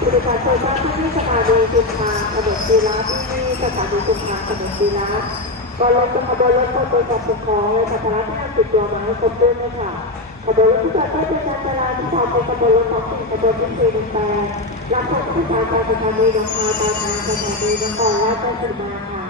ค่ะโซนที่ที่สถานีจุฬาถนนจุฬาที่นี่สถานีจุฬาถนนจุฬาก็รถจะขบวนรถขบวนกับปกครองสถานีจุดตัวมาครบด้วยนะคะขบวนรถที่จะได้เป็นการจราจรที่ทำเขบวนรถของสิ่ขบวนที่สี่หนึ่งแปดรับผู้ที่สาการสถานีนะคะตามทางสถานีนครราชสีมาค่ะ